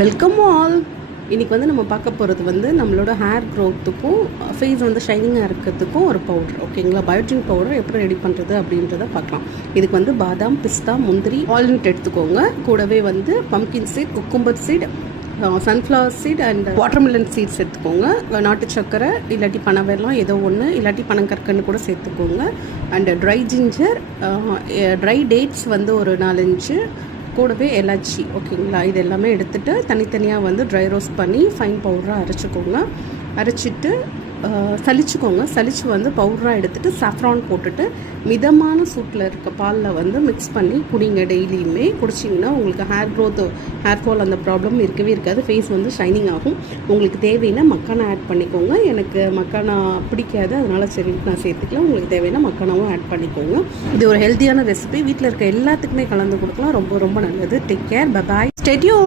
Welcome all. இன்றைக்கி வந்து நம்ம பார்க்க போகிறது வந்து நம்மளோட ஹேர் க்ரோத்துக்கும் ஃபேஸ் வந்து ஷைனிங்காக இருக்கிறதுக்கும் ஒரு பவுடர். ஓகேங்களா, பயோட்டின் பவுடர் எப்படி ரெடி பண்ணுறது அப்படின்றத பார்க்கலாம். இதுக்கு வந்து பாதாம், பிஸ்தா, முந்திரி, வால்நட் எடுத்துக்கோங்க. கூடவே வந்து pumpkin seed, cucumber seed, sunflower seed and watermelon seeds எடுத்துக்கோங்க. நாட்டு சக்கரை இல்லாட்டி பனவெல்லம் ஏதோ ஒன்று, இல்லாட்டி பனங்கற்கண்டு கூட சேர்த்துக்கோங்க. And try ginger, try dates வந்து ஒரு 4-5, கூடவே எலாச்சி. ஓகேங்களா, இது எல்லாமே எடுத்துகிட்டு தனித்தனியாக வந்து ட்ரை ரோஸ்ட் பண்ணி ஃபைன் பவுடராக அரைச்சிக்கோங்க. அரைச்சிட்டு சலிச்சுக்கோங்க. சலிச்சு வந்து பவுடராக எடுத்துகிட்டு சாஃப்ரான் போட்டுட்டு மிதமான சூட்டில் இருக்க பாலில் வந்து மிக்ஸ் பண்ணி குடிங்க. டெய்லியுமே குடிச்சிங்கன்னா உங்களுக்கு ஹேர் க்ரோத், ஹேர் ஃபால் அந்த ப்ராப்ளம் இருக்கவே இருக்காது. ஃபேஸ் வந்து ஷைனிங் ஆகும். உங்களுக்கு தேவைன்னா மக்கானா ஆட் பண்ணிக்கோங்க. எனக்கு மக்கானா பிடிக்காது, அதனால் சரி நான் சேர்த்துக்கலாம். உங்களுக்கு தேவைன்னா மக்கானாவும் ஆட் பண்ணிக்கோங்க. இது ஒரு ஹெல்த்தியான ரெசிபி. வீட்டில் இருக்க எல்லாத்துக்குமே கலந்து கொடுக்கலாம். ரொம்ப ரொம்ப நல்லது. Take care. Bye bye. Stay tune.